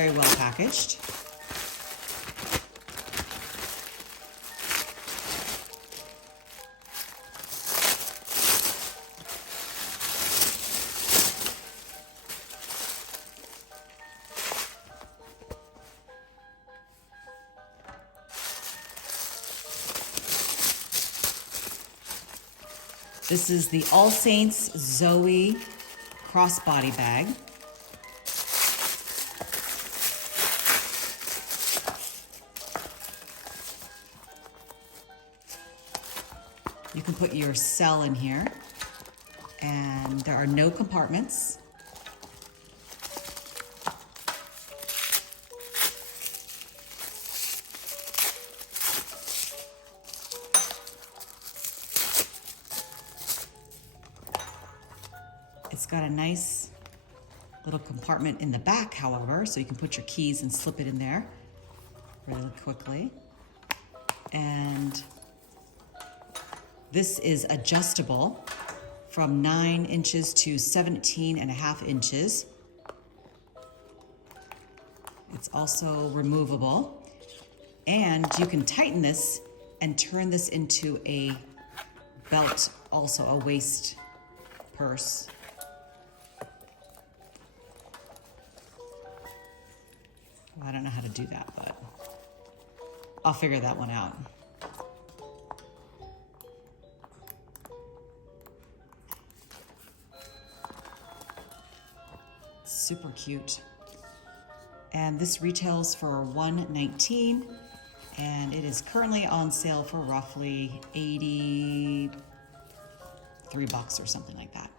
very well packaged. This is the AllSaints Zoe crossbody bag. You can put your cell in here, and there are no compartments. It's got a nice little compartment in the back, however, so you can put your keys and slip it in there really quickly. And this is adjustable from 9 inches to 17.5 inches. It's also removable, and you can tighten this and turn this into a belt, also a waist purse. Well, I don't know how to do that, but I'll figure that one out. Super cute. And this retails for $119, and it is currently on sale for roughly $83 or something like that.